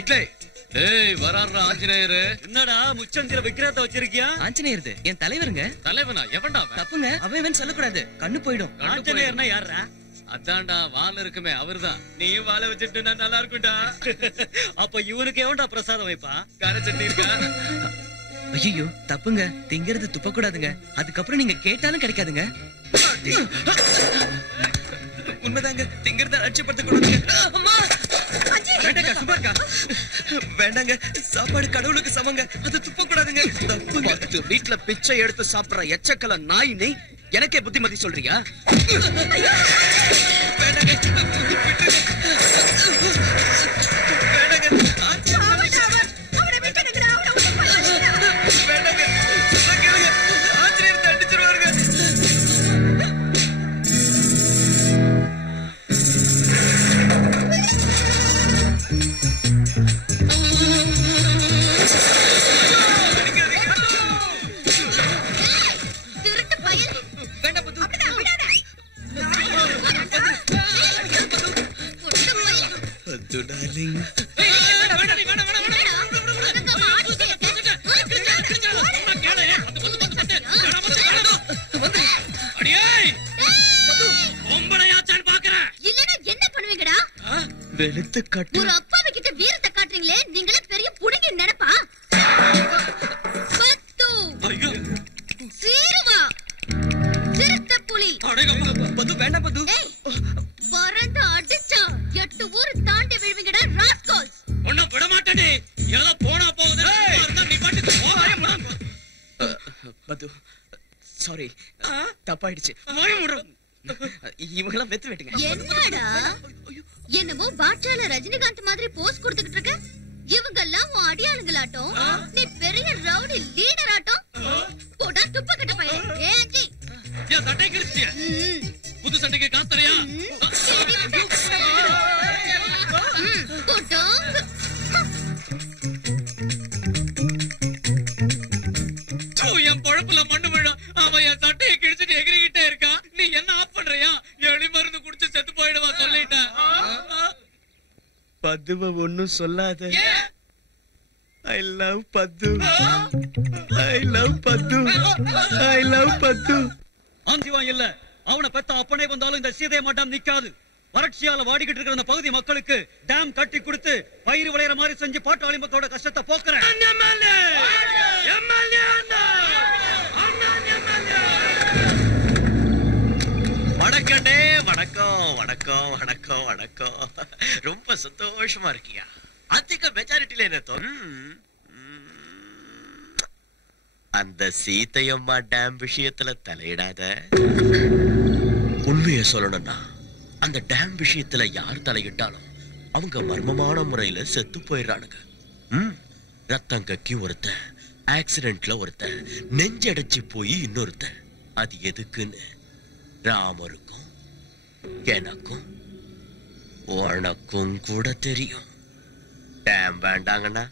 இட்லி. டேய் வராறா ஆஞ்சநேயர். என்னடா முச்சந்திர விக்கிரத்தை வச்சிருக்கியா? ஆஞ்சநேயர் என் தலைவருங்க. தலைவனா? எவன்டா? தப்புங்க, அவன் சொல்லக்கூடாது, கண்ணு போயிடும். ஆஞ்சநேயர்னா யாரா? அதான்டா வால் இருக்குமே அவர்தான். நீயும் வாழ வச்சுட்டு நல்லா இருக்கும்டா. அப்ப இவனுக்கு எவன்டா பிரசாதம் வைப்பா? கார சட்னி இருக்கா? ஐயோ தப்புங்க, திங்கிறது துப்ப கூடாதுங்க. அதுக்கப்புறம் நீங்க கேட்டாலும் கிடைக்காதுங்க. உண்மைதாங்க, திங்கிறத அலட்சியப்படுத்த கூடாதுங்க. வேண்டாங்க, சாப்பாடு கடவுளுக்கு சமங்க, அது துப்ப கூடாதுங்க. தப்புங்க. வீட்டுல பிச்சை எடுத்து சாப்பிடுற எச்சக்கல நாய் நீ எனக்கே புத்திமதி சொல்றியா? ஒரு அப்பாவி கிட்ட வீரத்தை காட்டுறீங்களே, நீங்களே பெரிய புடுங்கி நினைப்பா? பத்து சீருவா சிறுத்தை புலி. வேண்டாம் பது, பறந்து அடிச்சா 8 ஊர் தாண்டி விழுவீங்கடா ராஸ்கல்ஸ். ஒண்ணு விட மாட்டேனே. ஏதோ போனா போகுது, நீ பாட்டுக்கு போ. பது சாரி, தப்பாயிடுச்சு. இவங்கெல்லாம் வெத்து வெட்டுங்க. என்னடா என்னமோ பாட்சால ரஜினிகாந்த் மாதிரி போஸ் கொடுத்துக்கிட்டு இருக்க? இவங்க எல்லாம் உன் அடியாளுங்களாட்டம், நீ பெரிய ரவுடி லீடர் ஆட்டம். போடா துப்ப கட்ட பையன். ஏஞ்சி ஏன் சட்டை கிழிச்சிட்டியா? புது சட்டைக்கு காசு தரையா? என் பொழப்புல மண்ணு விழா. அவன் என் சட்டையை கிழிச்சிட்டு எகிரிக்கிட்டே இருக்கா. நீ என்ன ஆஃப் பண்றியா? எலி மருந்து குடிச்சு செத்து போயிடுவா சொல்லிட்டேன். பதுவ ஒன்னும் சொல்லாத. I love பது. I love பது. I love பது. ஆஞ்சிவான் இல்ல, அவனை பெத்த அப்பனே வந்தாலும் இந்த சீதை மாட்டாம் நிக்காது. வறட்சியால வாடிக்கிட்டு இருக்கிற அந்த பகுதி மக்களுக்கு டேம் கட்டி கொடுத்து பயிர் விளையிற மாதிரி செஞ்சு பாட்டாளி மக்களோட கஷ்டத்தை போக்குறேன். வணக்கண்டே, வணக்கம் வணக்கம் வணக்கம் வணக்கம். ரொம்ப சந்தோஷமா இருக்கியா? அதிக மெஜாரிட்டில என்ன அந்த சீதையம்மா டேம் விஷயத்துல தலையிடாத. உண்மையை சொல்லணும்னா அந்த டேம் விஷயத்துல யார் தலையிட்டாலும் அவங்க மர்மமான முறையில செத்து போயிடுறானுங்க. ரத்தம் கக்கி ஒருத்தன், ஆக்சிடென்ட்ல ஒருத்தன், நெஞ்சடைச்சு போய் இன்னொருத்தன். அது எதுக்குன்னு ராமருக்கும் எனக்கும் உனக்கும் கூட தெரியும். டேம் வேண்டாங்கண்ணா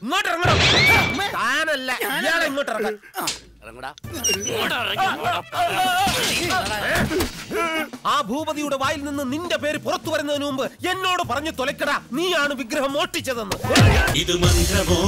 ആ ഭൂപതിയുടെ വായിൽ നിന്ന് നിന്റെ പേര് പുറത്തു വരുന്നതിന് മുമ്പ് എന്നോട് പറഞ്ഞു തൊലക്കടാ, നീയാണ് വിഗ്രഹം മോഷ്ടിച്ചതെന്ന്. ഇത് മന്ത്രമോ